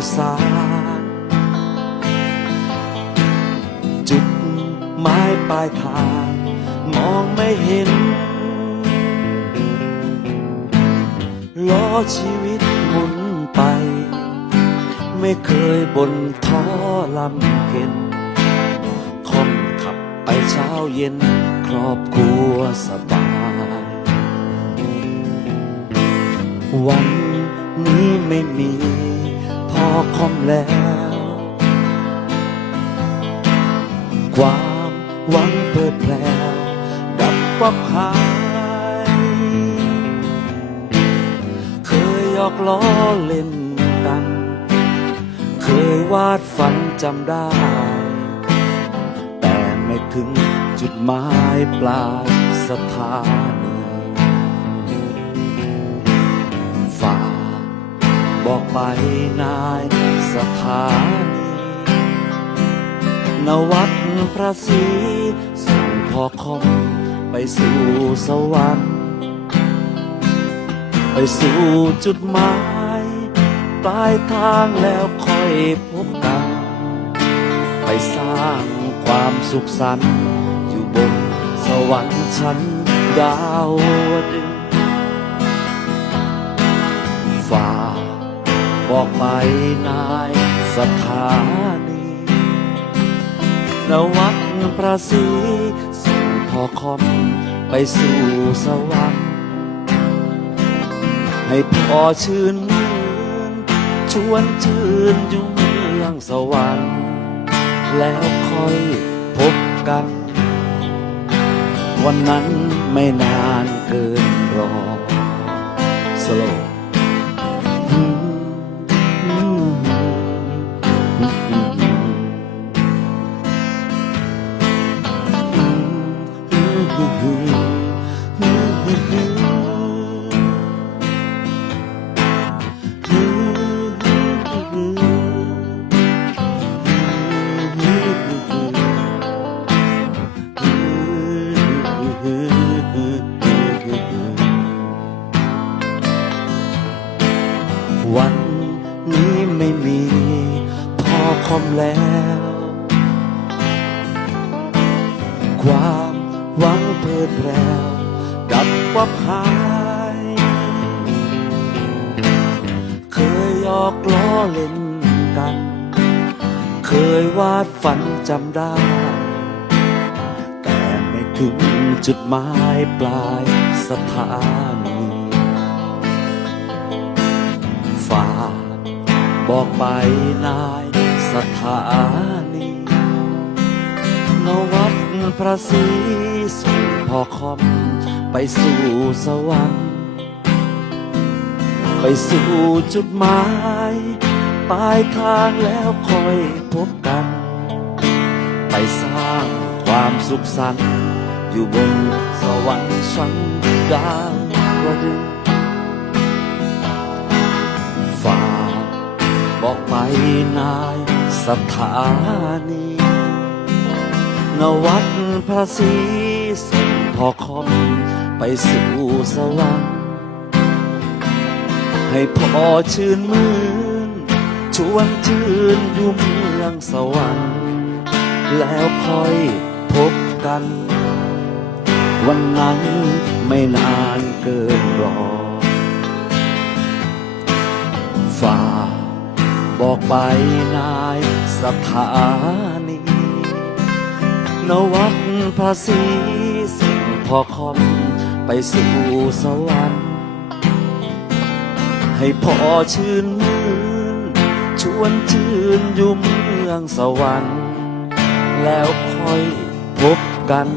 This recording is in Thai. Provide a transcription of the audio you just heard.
ยสาร จุดหมายปลายทาง มองไม่เห็นล้อชีวิตหมุนไป ไม่เคยบนท้อลำเข็นคอมขับไปเช้าเย็น ครอบครัวสบาย วันนี้ไม่มี อคอมแล้ว ความหวังเปิดแผลดับวับหาย เคยหยอกล้อเล่นกัน เคยวาดฝันจำได้ แต่ไม่ถึงจุดหมายปลายสถานี ไปนายสถานีนวัดพระศรีส่งพอคอมไปสู่สวรรค์ ไปสู่จุดหมายปลายทางแล้วค่อยพบกัน ไปสร้างความสุขสันต์อยู่บนสวรรค์ชั้นดาวดึง บอกไปนายสถานีนวัดพระศรีส่งพอคอมไปสู่สวรรค์ให้พ่อชื่นมื่นชวนชื่นอยู่เมืองสวรรค์ แล้วค่อยพบกัน วันนั้นไม่นานเกินรอสโล มแล้ว ความหวังเพิดแพรวดับวับหาย เคยหยอกล้อเล่นกัน เคยวาดฝันจำได้ แต่ไม่ถึงจุดหมายปลายสถานีฝากบอกไปนาย สถานีนวัดพระศรีส่งพอคอม ไปสู่สวรรค์ ไปสู่จุดหมายปลายทางแล้วคอยพบกัน ไปสร้างความสุขสันต์อยู่บนสวรรค์ชั้นดาวดึงฝากบอกไปนาย สถานี นวัดพระศรีส่งพอคอมไปสู่สวรรค์ให้พ่อชื่นมื่น ชวนชื่นอยู่เมืองสวรรค์แล้วค่อยพบกัน วันนั้นไม่นานเกินรอฝา บอกไปนายสถานี นวัดภาษีสิ่งพอคอมไปสู่สวรรค์ ให้พ่อชื่นมื่นชวนชื่นอยู่เมืองสวรรค์ แล้วค่อยพบกัน